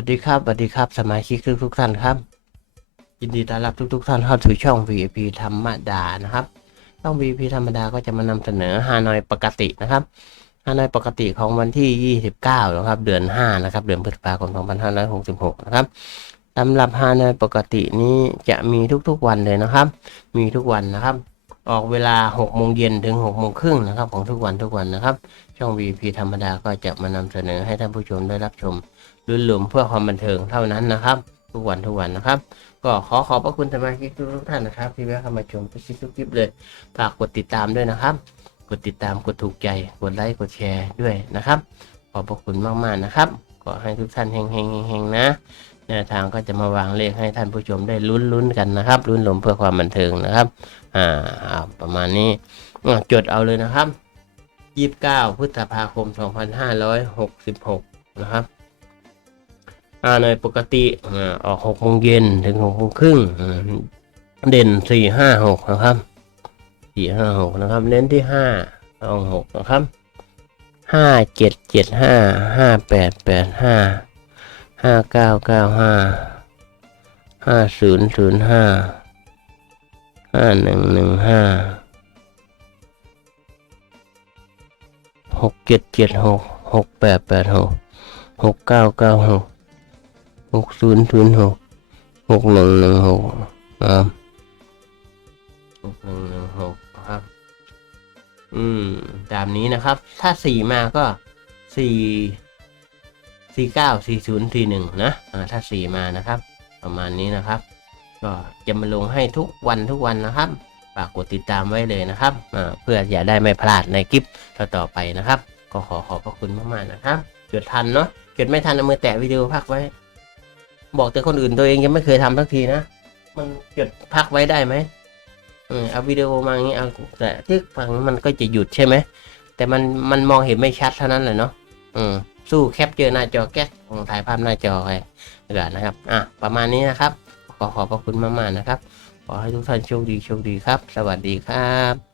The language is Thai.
วัสดีครับสวัสดีครับ สมาชิกทุกทุกท่านครับ ยินดีต้อนรับทุกทุกๆท่านเข้าสู่ช่อง VIP ธรรมดานะครับ ช่อง VIP ธรรมดาก็จะมานำเสนอฮานอยปกตินะครับฮานอยปกติของวันที่ 29 นะครับ เดือน 5 นะครับ เดือนพฤษภาคม 2566 นะครับสำหรับฮานอยปกตินี้จะมีทุกๆวันเลยนะครับ มีทุกวันนะครับ ออกเวลา6โมงเย็นถึง6โมงครึ่งนะครับของทุกวันทุกวันนะครับ ช่อง VIP ธรรมดาก็จะมานำเสนอให้ท่านผู้ชมได้รับชมลื่นหลมเพื่อความบันเทิงเท่านั้นนะครับ ทุกวันทุกวันนะครับ ก็ขอขอบพระคุณสมาชิกทุกท่านนะครับที่แวะเข้ามาชมทุกคลิปทุกคลิปเลยฝากกดติดตามด้วยนะครับ กดติดตามกดถูกใจกดไลค์กดแชร์ด้วยนะครับ ขอบพระคุณมากๆนะครับขอให้ทุกท่านเฮงเฮงๆเฮงๆนะ แนวทางก็จะมาวางเลขให้ท่านผู้ชมได้ลุ้นลุ้นๆกันนะครับลุ้นหลมเพื่อความบันเทิงนะครับอ่าประมาณนี้จดเอาเลยนะครับ 29 พฤษภาคม 2566 นะครับอ่าในปกติอ่าอกหกโมงเย็นถึงหกโมงครึ่งเด่นสี่ห้าหกนะครับสี่ห้าหกนะครับ เน้นที่ห้าองหกนะครับห้าเจ็ดเจ็ด ห้าเก้าเก้าห้าห้าศูนย์ศูนย์ห้าห้าหนึ่งหนึ่งห้าหกเจ็ดเจ็ดหกหกแปดแปดหกหกเก้าเก้าหกหกศูนย์ศูนย์หกหกหนึ่งหนึ่งหกครับหกหนึ่งหนึ่งหกครับ อืม ตามนี้นะครับ ถ้าสี่มาก็สี่ สี่เก้าสี่ศูนย์สี่หนึ่งนะอ่าถ้าสี่มานะครับ ประมาณนี้นะครับ ก็จะมาลงให้ทุกวันทุกวันนะครับฝากกดติดตามไว้เลยนะครับอ่าเพื่ออย่าได้ไม่พลาดในคลิปต่อๆไปนะครับ ก็ขอขอบพระคุณมากๆนะครับจดทันเนาะจดไม่ทันเอามือแตะวิดีโอพักไว้ บอกแต่คนอื่นตัวเองยังไม่เคยทำสักทีนะมันจดพักไว้ได้ไหมเออเอาวิดีโอมาอย่างนี้เอาแต่ที่ฟังมันก็จะหยุดใช่ไหมแต่มันมันมองเห็นไม่ชัดเท่านั้นแหละเนาะอืม สู้แคปเจอหน้าจอแก๊กของถ่ายภาพหน้าจอไปเกิดนะครับ อะ ประมาณนี้นะครับ ขอขอบพระคุณมากๆนะครับ ขอให้ทุกท่านโชคดีโชคดีครับ สวัสดีครับ